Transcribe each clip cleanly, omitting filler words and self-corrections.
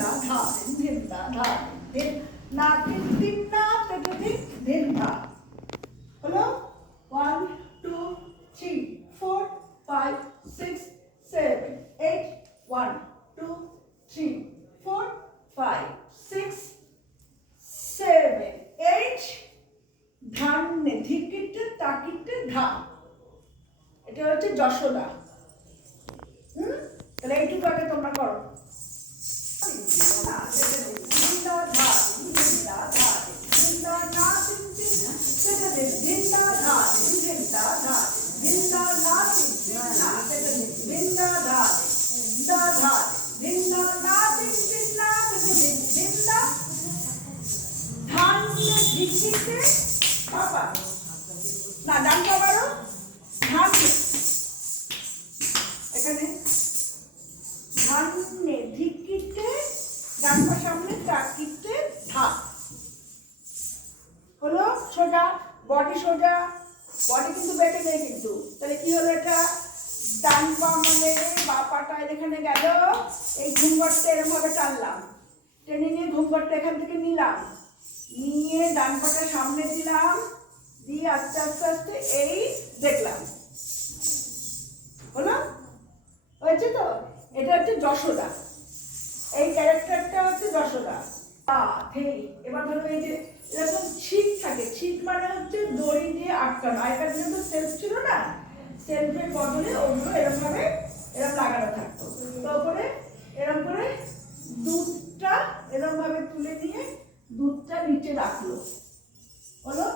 ধিন্দা ধা ধিন্দা ধা ধিন না তিন তিন না তেতে ধিন ধিন্দা হলো 1 2 3 4 5 6 7 8 1 2 3 4 5 6 7 8 ধান্নে ধিকিতে তাকিতে ধা এটা হচ্ছে যশোদা তাহলে এইটুকু আগে তোমরা করো না ডানটা বারো ধান এখানে ধান্নে ধিকিতে ডানপা সামনে তাকিতে ধা হলো সোজা বডি সোজা বডি কিন্তু বেঁকে নেই কিন্তু তাহলে কি হলো এটা ডান পা মানে বা পাটা এখানে গেল এই ঘুমঘরটা এরকম ভাবে টানলাম টেনে নিয়ে ঘুমঘরটা এখান থেকে নিলাম নিয়ে ডান পাটা সামনে দিলাম দিয়ে আস্তে আস্তে আস্তে এই দেখলাম হলো হয়েছে তো এটা হচ্ছে যশোদা এই ক্যারেক্টারটা হচ্ছে যশোদা এবার ধরো এই যে এরকম ছিট থাকে ছিট মানে হচ্ছে দড়ি দিয়ে আটকানো আগেকার দিনে তো সেলফ ছিল না সেলফের বদলে ওগুলো এরকম ভাবে এরকম লাগানো থাকতো তো ওপরে এরকম করে দুধটা এরকম ভাবে তুলে নিয়ে দুধটা নিচে রাখলো হলো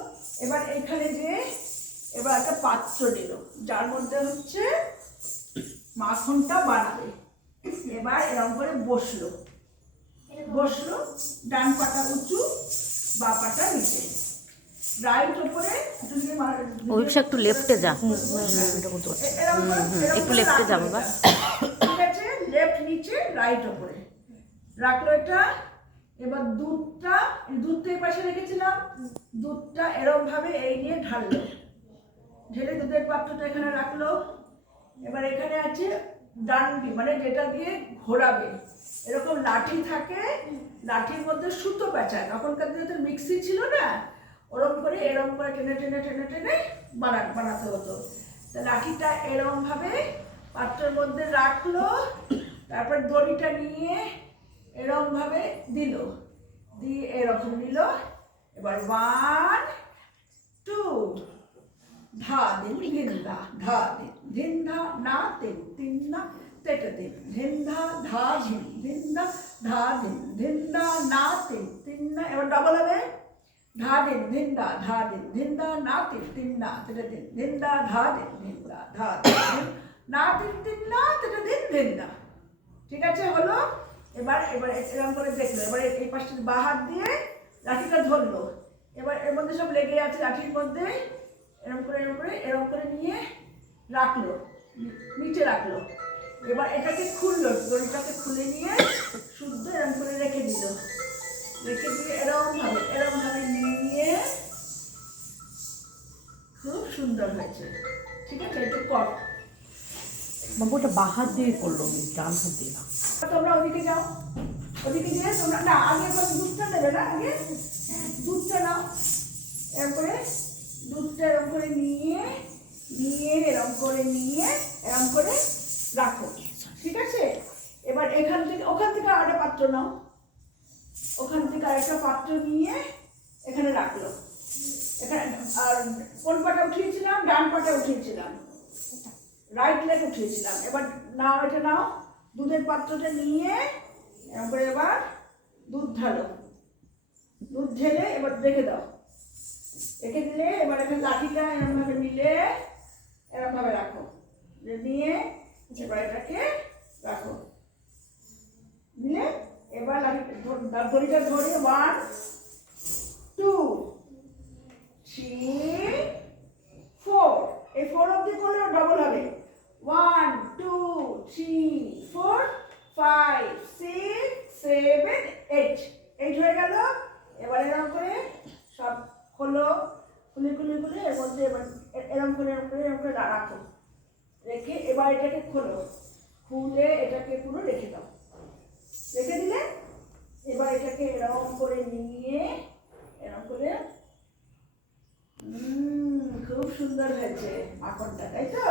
এবার এখানে যে এবার একটা পাত্র নিল যার মধ্যে হচ্ছে মাখনটা বানাবে এবার এরকম করে বসলো ডান পাটা উঁচু বা পাটা নিচে রাইট উপরে অভিষেক একটু লেফটে যা একটু লেফটে যা বাবা ঠিক আছে লেফট নিচে রাইট উপরে রাখলো এটা এবার দুধটা এই পাশে রেখেছিলাম দুধটা এরকম ভাবে এই নিয়ে ঢাললো ঢেলে দুধের পাত্রটা এখানে রাখলো এবার এখানে আছে ডান্ডি মানে যেটা দিয়ে ঘোরাবে এরকম লাঠি থাকে লাঠির মধ্যে সুতো পেঁচায় তখনকার দিনে তো মিক্সি ছিল না ওরকম করে এরকম করে টেনে টেনে টেনে টেনে বানাতে হতো তা লাঠিটা এরকম ভাবে পাত্রের মধ্যে রাখলো তারপর দড়িটা নিয়ে এরকম ভাবে দিল দিয়ে এরকম নিল এবার 1 2 ধা দিন ধিন্দা ধা দিন ধিন্দা না তিন তিন না তেটা দিন ধিন্দা ধা ঝিন ধিন্দা ধা দিন ধিন্দা না তিন তিন না এবার ডবল হবে ধা দিন ধিন্দা ধা দিন ধিন্দা না তিন তিন না তেটা দিন ধিন্দা ধা দিন ধিন্দা ধা দিন না তিন তিন না তেটা দিন ধিন্দা ঠিক আছে হলো এবার এরকম করে দেখলো এবার এই পাশে বাঁ হাত দিয়ে লাঠিটা ধরলো এবার এর মধ্যে সব লেগে আছে লাঠির মধ্যে এরকম করে নিয়ে রাখলো নিচে রাখলো এবার এটাকে খুললো দড়িটাকে খুলে নিয়ে শুদ্ধ এরকম করে রেখে দিল রেখে দিয়ে এরকম ভাবে নিয়ে খুব সুন্দর হয়েছে ঠিক আছে একটু কর বাবু ওটা বাঁ হাত দিয়ে করলো ডান হাত দিয়ে না তোমরা ওদিকে যাও ওদিকে গিয়ে তোমরা না আগে দুধটা নেবে না আগে দুধটা নাও এরকম করে দুধটা এরকম করে নিয়ে এরকম করে রাখো ঠিক আছে এবার ওখান থেকে আরেকটা পাত্র নাও ওখান থেকে আরেকটা পাত্র নিয়ে এখানে রাখলো এখানে আর কোন পাটা উঠিয়েছিলাম ডান পাটা উঠিয়েছিলাম রাইট লেগ উঠিয়েছিলাম এবার নাও এটা নাও দুধের পাত্রটা নিয়ে এরকম করে এবার দুধ ঢালো দুধ ঢেলে এবার রেখে দাও রেখে দিলে এবার এখানে লাঠিটা এরকম ভাবে নিলে এরকম ভাবে রাখো নিয়ে এবার এটাকে রাখো নিলে এবার দড়িটা ধরে 1 2 3 4 এই 4 অবধি করলে ডবল হবে 1 2 3 4 5 6 7 8 হয়ে গেল এবার এরকম করে সব খুলে এর মধ্যে এবার এরকম করে রাখো রেখে এবার এটাকে খুলে এটাকে পুরো রেখে দাও রেখে দিলে খুব সুন্দর হয়েছে মাখনটা, তাই তো?